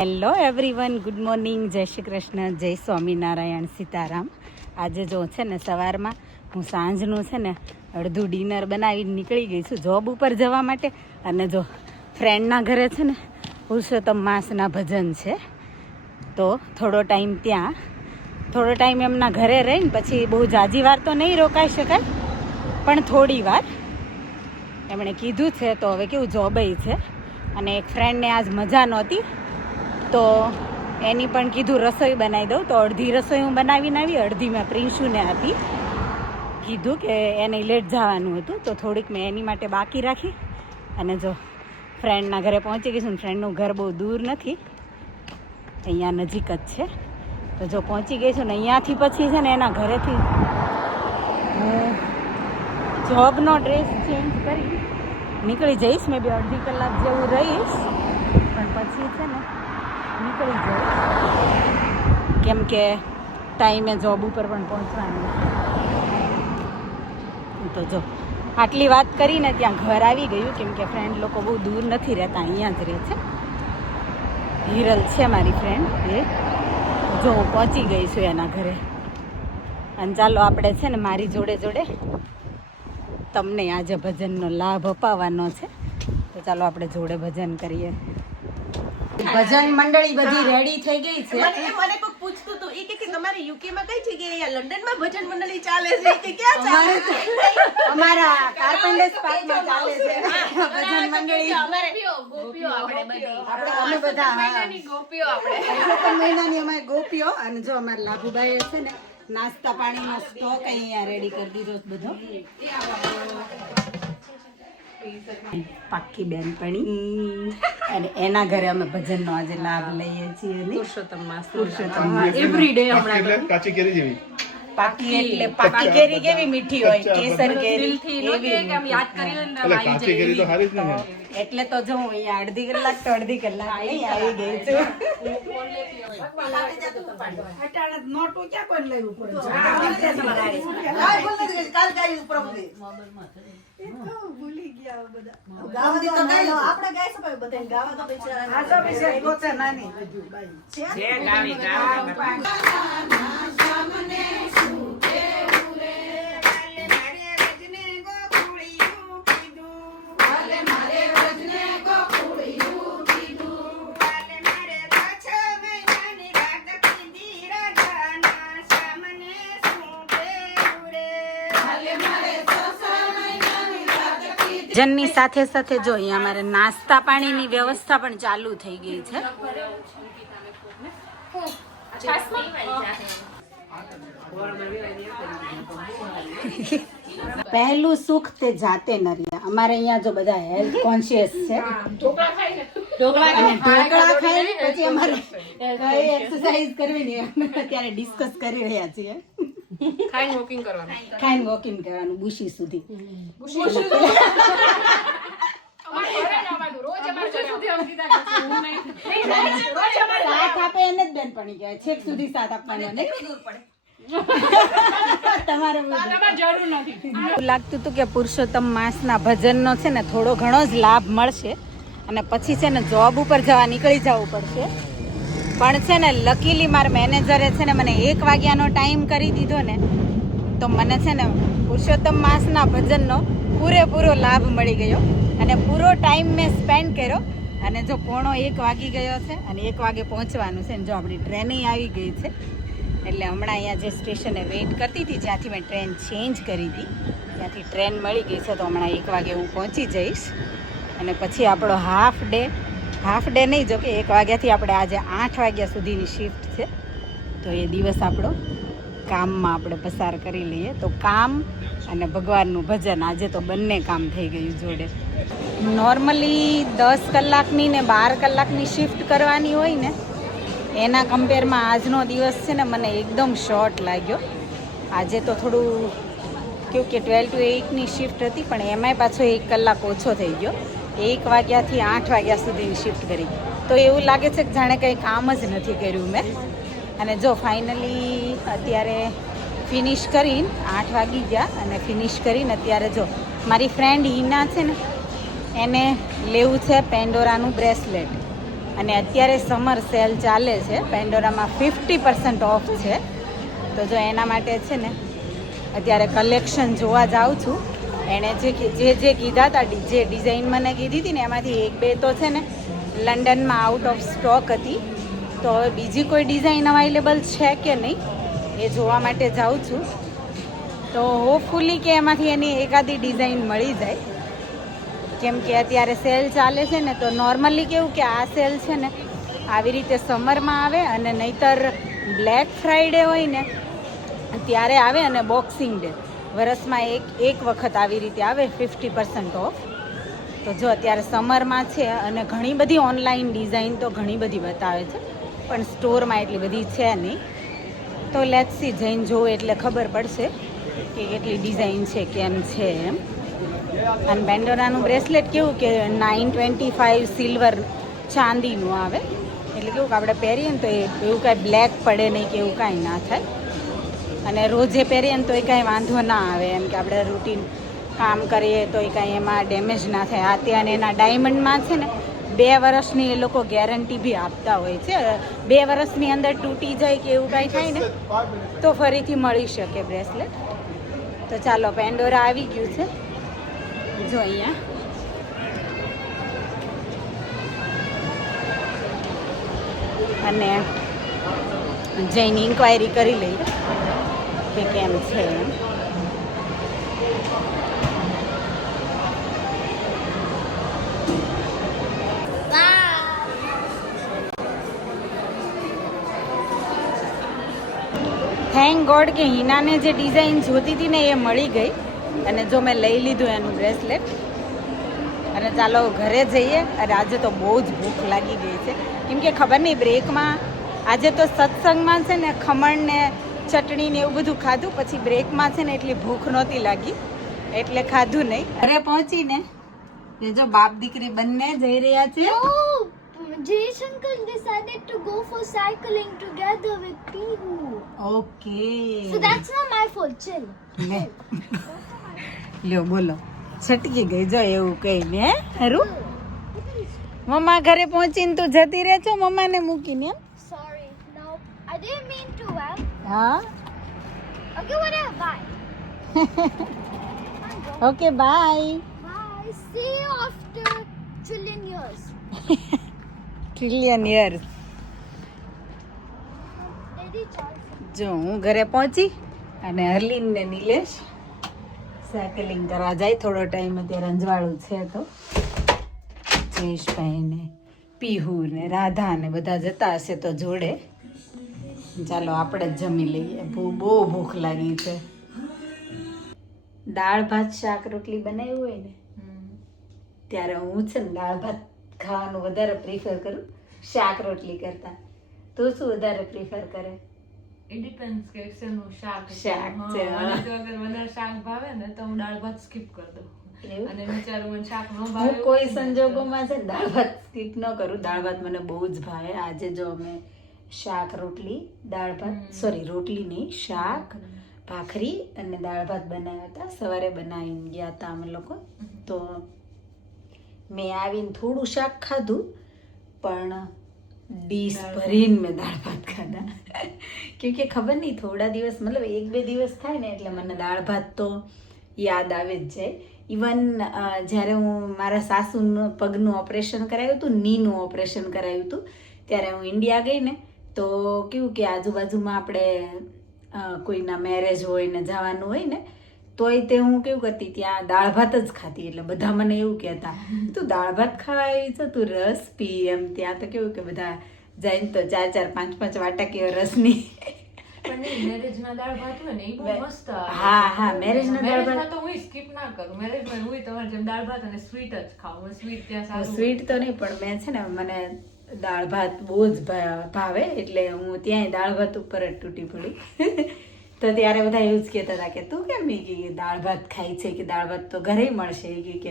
Hello everyone, good morning, જય શ્રી કૃષ્ણ, જય સ્વામિનારાયણ, સીતારામ. આજે જો છે ને સવારમાં હું સાંજનું છે ને અડધું ડિનર બનાવીને નીકળી ગઈ છું જોબ ઉપર જવા માટે. અને જો ફ્રેન્ડના ઘરે છે ને પુરુષોત્તમ માસના ભજન છે, તો થોડો ટાઈમ એમના ઘરે રહીને પછી બહુ જાજી વાર તો નહીં રોકાઈ શકાય, પણ થોડી વાર એમણે કીધું છે. તો હવે કેવું જોબય છે અને એક ફ્રેન્ડને આજ મજા નહોતી, તો એની પણ કીધું રસોઈ બનાવી દઉં. તો અડધી રસોઈ હું બનાવીને આવી, અડધી મેં પ્રિન્શુને આપી. કીધું કે એને લેટ જવાનું હતું, તો થોડીક મેં એની માટે બાકી રાખી. અને જો ફ્રેન્ડના ઘરે પહોંચી ગઈ છું. ફ્રેન્ડનું ઘર બહુ દૂર નથી, અહીંયા નજીક જ છે. તો જો પહોંચી ગઈ છું ને અહીંયાથી પછી છે ને એના ઘરેથી હું જોબનો ડ્રેસ ચેન્જ કરી નીકળી જઈશ. મેં બી અડધી કલાક જેવું રહીશ, પણ પછી છે ને નીકળી જઈશ, કેમ કે ટાઈમે જોબ ઉપર પણ પહોંચવાનું. તો જો આટલી વાત કરીને ત્યાં ઘર આવી ગયું, કેમ કે ફ્રેન્ડ લોકો બહુ દૂર નથી રહેતા, અહીંયા જ રહે છે. હિરલ છે મારી ફ્રેન્ડ, એ જો હું પહોંચી ગઈ છું એના ઘરે. અને ચાલો આપણે છે ને મારી જોડે તમને આજે ભજનનો લાભ અપાવવાનો છે, તો ચાલો આપણે જોડે ભજન કરીએ. ભજન મંડળી બધી રેડી થઈ ગઈ છે. મને કોઈ પૂછતું હતું એ કે તમારે યુકે માં કઈ જગ્યાએ, અહીંયા લંડન માં ભજન મંડળી ચાલે છે કે ક્યાં ચાલે છે? અમારા કાર્પેન્ટર્સ પાર્કમાં ચાલે છે ભજન મંડળી. ગોપીઓ આપણે બધી અમે બધા મહિનાની ગોપીઓ આપણે મહિનાની અમારી ગોપીઓ. અને જો અમારા લાભુભાઈ છે ને નાસ્તા પાણીનો સ્ટોક અહીંયા રેડી કરી દીધો બધો. પાક્કી બેનપણી, અને એના ઘરે અમે ભજનનો આજે લાભ લઈએ છીએ. પુરુષોત્તમ માસ એવરીડે. હમણાં કાચી કેરી જેવી પાકી એટલે પાકી કેરી કેવી મીઠી હોય, કેસર કેરી કાચી કેરી તો સારી જ ને. એટલે તો જો હું અહીંયા અડધી કલાક અહીં આવી ગઈ છું. ભૂલી ગયા બધા ગાવા તો આપણે ગાઈ સપાય બધા ગાવા તો બિચારા આ તો બિચારા ગોચા નાની છે ગાવી સામને સુકે ઉરે કાલે મારે રજને ગોખુળિયું કીધું, કાલે મારે રજને ગોખુળિયું કીધું, કાલે મારે 6 મહિનાની રાત કીધી રાજાના સામને સુકે ઉરે, કાલે મારે ભજનની સાથે સાથે જો અહીંયા અમારે નાસ્તા પાણીની વ્યવસ્થા પણ ચાલુ થઈ ગઈ છે. પહેલું સુખ તે જાતે ન રહ્યા. અમારે અહીંયા જો બધા હેલ્થ કોન્શિયસ છે, ઢોકળા ખાઈ પછી અમારે કઈ એક્સરસાઇઝ કરવી નહીં, અત્યારે ડિસ્કસ કરી રહ્યા છીએ. ખાઈને વોકિંગ કરવાનું બુશી સુધી. સાથ આપે એને જ બેનપણી કહેવાય, છેક સુધી સાથ આપવાનો. તમારે લાગતું હતું કે પુરુષોત્તમ માસના ભજનનો છે ને થોડો ઘણો જ લાભ મળશે, અને પછી છે ને જોબ ઉપર નીકળી જવું પડશે. પણ છે ને લકીલી મારા મેનેજરે છે ને મને 1 વાગ્યાનો ટાઈમ કરી દીધો ને, તો મને છે ને પુરુષોત્તમ માસના ભજનનો પૂરેપૂરો લાભ મળી ગયો, અને પૂરો ટાઈમ મેં સ્પેન્ડ કર્યો. અને જો 1 વાગી ગયો છે અને 1 વાગે પહોંચવાનું છે, ને જો આપણી ટ્રેન આવી ગઈ છે. એટલે હમણાં અહીંયા જે સ્ટેશને વેઇટ કરતી હતી, જ્યાંથી મેં ટ્રેન ચેન્જ કરી હતી, ત્યાંથી ટ્રેન મળી ગઈ છે. તો હમણાં 1 વાગે હું પહોંચી જઈશ, અને પછી આપણો હાફ ડે નહીં, જો કે 1 વાગ્યાથી આપણે આજે 8 વાગ્યા સુધીની શિફ્ટ છે. તો એ દિવસ આપણો કામમાં આપણે પસાર કરી લઈએ. તો કામ અને ભગવાનનું ભજન, આજે તો બંને કામ થઈ ગયું જોડે. નોર્મલી 10 કલાકની ને 12 કલાકની શિફ્ટ કરવાની હોય ને, એના કમ્પેરમાં આજનો દિવસ છે ને મને એકદમ શોર્ટ લાગ્યો. આજે તો થોડું કેવું કે 12 to 8ની શિફ્ટ હતી, પણ એમાંય પાછો 1 કલાક ઓછો થઈ ગયો. 1 વાગ્યાથી 8 વાગ્યા સુધીની શિફ્ટ કરી, તો એવું લાગે છે કે જાણે કંઈ કામ જ નથી કર્યું મેં. અને જો ફાઇનલી અત્યારે ફિનિશ કરીને 8 વાગી ગયા, અને ફિનિશ કરીને અત્યારે જો મારી ફ્રેન્ડ હિના છે ને, એને લેવું છે પેન્ડોરાનું બ્રેસલેટ. અને અત્યારે સમર સેલ ચાલે છે. પેન્ડોરામાં 50% ઓફ છે. તો જો એના માટે છે ને અત્યારે કલેક્શન જોવા જાઉં છું. એણે જે કીધા હતા, જે ડિઝાઇન મને કીધી હતી ને એમાંથી 1-2 તો છે ને લંડનમાં આઉટ ઓફ સ્ટોક હતી. તો હવે બીજી કોઈ ડિઝાઇન અવેલેબલ છે કે નહીં એ જોવા માટે જાઉં છું. તો હોપફુલી કે એમાંથી એની એકાદી ડિઝાઇન મળી જાય, કેમ કે અત્યારે સેલ ચાલે છે ને. તો નોર્મલી કેવું કે આ સેલ છે ને આવી રીતે સમરમાં આવે, અને નહીંતર બ્લેક ફ્રાઈડે હોય ને ત્યારે આવે, અને બોક્સિંગ ડે વરસમાં એક વખત આવી રીતે આવે 50% ઓફ. તો જો અત્યારે સમરમાં છે, અને ઘણી બધી ઓનલાઈન ડિઝાઇન તો ઘણી બધી બતાવે છે, પણ સ્ટોરમાં એટલી બધી છે નહીં. તો લેટ્સ સી, જઈને જોવું એટલે ખબર પડશે કે કેટલી ડિઝાઇન છે, કેમ છે એમ. અને પેન્ડોરાનું બ્રેસલેટ કેવું કે 925 સિલ્વર ચાંદીનું આવે, એટલે કેવું કે આપણે પહેરીએ ને તો એવું કાંઈ બ્લેક પડે નહીં કે એવું કાંઈ ના થાય. અને રોજે પહેરીએ ને તો એ કાંઈ વાંધો ના આવે, એમ કે આપણે રૂટીન કામ કરીએ તો એ કાંઈ એમાં ડેમેજ ના થાય. આ ત્યાં એના ડાયમંડમાં છે ને 2 વર્ષની એ લોકો ગેરંટી બી આપતા હોય છે. 2 વર્ષની અંદર તૂટી જાય કે એવું કાંઈ થાય ને તો ફરીથી મળી શકે બ્રેસલેટ. તો ચાલો, પેન્ડોરા આવી ગયું છે જો અહીંયા. અને જઈને ઇન્ક્વાયરી કરી લઈએ કે કેમ છે એમ. થેન્ક ગોડ કે હિનાને જે ડિઝાઇન જોતી હતી ને એ મળી ગઈ, અને જો મેં લઈ લીધું એનું બ્રેસલેટ. અને ચાલો ઘરે જઈએ. અરે આજે તો બહુ જ ભૂખ લાગી ગઈ છે, કેમ કે ખબર નહીં બ્રેકમાં આજે તો સત્સંગમાં છે ને ખમણ ને ચટણી ને એવું બધું ખાધું, પછી બ્રેકમાં છે ને એટલી ભૂખ નહોતી લાગી એટલે ખાધું નહીં. ઘરે પહોંચીને જો બાપ દીકરી બંને જઈ રહ્યા છે. Jayashankar decided to go for cycling together with Pihu. Okay, So that's not my fault, chill. લ્યો બોલો, છટકી ગઈ જો એવું કહીને. હરું મમ્મા ઘરે પહોંચીને તું જતી રહે છો મમ્માને મૂકીને એમ? Sorry, no, I didn't mean to, well. હા, Okay, whatever, bye. Okay bye. Bye, see you after trillion years. Trillion years. Lady Charles. જો હું ઘરે પહોંચી, અને હરલીન ને નિલેશ સાયકલિંગ કરવા જાય. થોડો ટાઈમ અત્યારે અંજવાળું છે તો જયેશભાઈ ને પીહુ ને રાધા ને બધા જતા હશે તો જોડે. ચાલો આપણે જ જમી લઈએ, બહુ ભૂખ લાગી છે. દાળ ભાત શાક રોટલી બનાવ્યું હોય ને ત્યારે હું છે ને દાળ ભાત ખાવાનું વધારે પ્રિફર કરું શાક રોટલી કરતા. તું શું વધારે પ્રિફર કરે? It depends કે શેનું શાક છે. શાક છે, હા, હા. અને જો અગર મને શાક ભાવે ને તો હું દાળ ભાત skip કરી દઉં. એવું? અને વિચારું મને શાક ન ભાવે હું એવું કોઈ હોય ને સંજોગોમાં છે ને દાળ ભાત સ્કીપ ન કરું. દાળ ભાત મને બહુ જ ભાવે. આજે જો અમે શાક રોટલી દાળ ભાત રોટલી નહીં, શાક ભાખરી અને દાળ ભાત બનાવ્યા હતા. સવારે બનાવીને ગયા હતા અમે લોકો. તો મેં આવીને થોડું શાક ખાધું, પણ ડીશ ભરીને મેં દાળ ભાત ખાધા. કેમ કે ખબર નહીં, થોડા દિવસ મતલબ 1-2 દિવસ થાય ને એટલે મને દાળ ભાત તો યાદ આવે જ જાય. ઇવન જ્યારે હું મારા સાસુનું પગનું ઓપરેશન કરાવ્યું હતું, નીનું ઓપરેશન કરાવ્યું હતું, ત્યારે હું ઇન્ડિયા ગઈ ને તો કેવું કે આજુબાજુમાં આપણે કોઈના મેરેજ હોય ને જવાનું હોય ને તોય તે હું કેવું કરતી, ત્યાં દાળ ભાત જ ખાતી. એટલે બધા મને એવું કહેતા, તું દાળ ભાત ખાવા આવી છો, તું રસ પી એમ. ત્યાં તો કેવું કે બધા જઈને તો 4-4, 5-5 વાટા કેવો રસની. પણ નહીં, મેરેજમાં દાળ ભાત હોય ને એ બહુ મસ્ત આવે. હા, મેરેજના દાળ ભાત. મેરેજમાં તો હું skip ના કરું. મેરેજમાં હું તમારે જેમ દાળ ભાત અને સ્વીટ જ ખાઉં. હું સ્વીટ ત્યાં સારું સ્વીટ તો નહીં, પણ મેં છે ને મને દાળ ભાત બહુ જ ભાવે, એટલે હું ત્યાંય દાળ ભાત ઉપર જ તૂટી પડી. તો ત્યારે બધા એવું જ કહેતા હતા કે તું કેમ કે દાળ ભાત ખાય છે, કે દાળ ભાત તો ઘરે મળશે. કે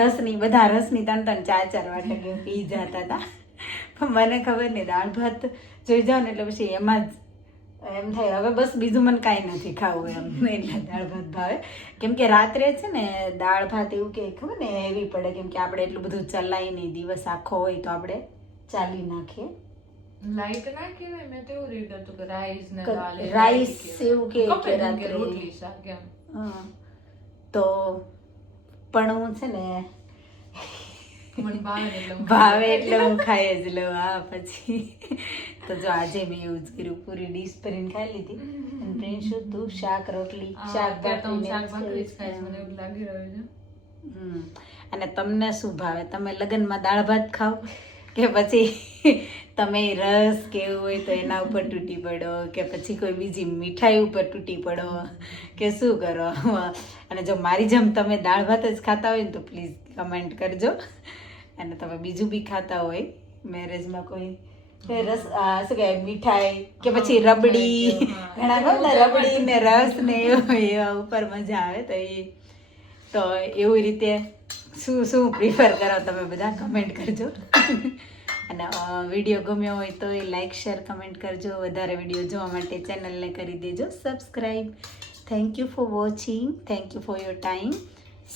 રસની બધા રસની 3-3, 4-4 વાટક પી જતા હતા. પણ મને ખબર નહીં, દાળ ભાત જોઈ જાવ ને એટલે પછી એમાં જ એમ થાય હવે બસ બીજું મને કાંઈ નથી ખાવું એમ. એટલે દાળ ભાત ભાવે. કેમ કે રાત્રે છે ને દાળ ભાત એવું કે ખબર ને હેવી પડે, કેમ કે આપણે એટલું બધું ચલાય નહીં, દિવસ આખો હોય તો આપણે ચાલી નાખીએ. લાઈટ ના કહેવાય, મેં તો એવું રીડ હતું કે રાઈસ ને દાળ એ રાઈસ light કહેવાય. એવું કે ખબર છે કે રાત્રે રોટલી શાક એમ. હા. તો પણ હું છે ને મને ભાવે ને એટલે હું ભાવે એટલે હું ખાઈ જ લઉં. હા પછી તો જો આજે મેં એવું જ કર્યું, પૂરી ડીશ ભરીને ખાઈ લીધી. અને પ્રિન્સુ તું શાક રોટલી શાક અત્યારે તો હું શાક ભાખરી જ ભાખરી ખાઈશ, મને એવું લાગી રહ્યું છે. અને તમને શું ભાવે? તમે લગ્નમાં દાળ ભાત ખાઓ કે પછી તમે રસ કે એવું હોય તો એના ઉપર તૂટી પડો, કે પછી કોઈ બીજી મીઠાઈ ઉપર તૂટી પડો, કે શું કરો? અને જો મારી જેમ તમે દાળ ભાત જ ખાતા હોય ને તો પ્લીઝ કમેન્ટ કરજો. અને તમે બીજું બી ખાતા હોય મેરેજમાં કોઈ રસ શું કહેવાય મીઠાઈ કે પછી રબડી, ઘણા હોય ને રબડી ને રસ ને એવા ઉપર મજા આવે તો એવી રીતે શું શું પ્રિફર કરો તમે બધા કમેન્ટ કરજો. અને વિડીયો ગમ્યો હોય તો લાઈક શેર કમેન્ટ કરજો. વધારે વિડીયો જોવા માટે ચેનલને કરી દેજો subscribe. Thank you for watching. Thank you for your time.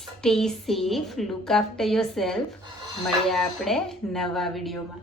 Stay safe, look after your self. મળીએ આપણે નવા વિડીયોમાં.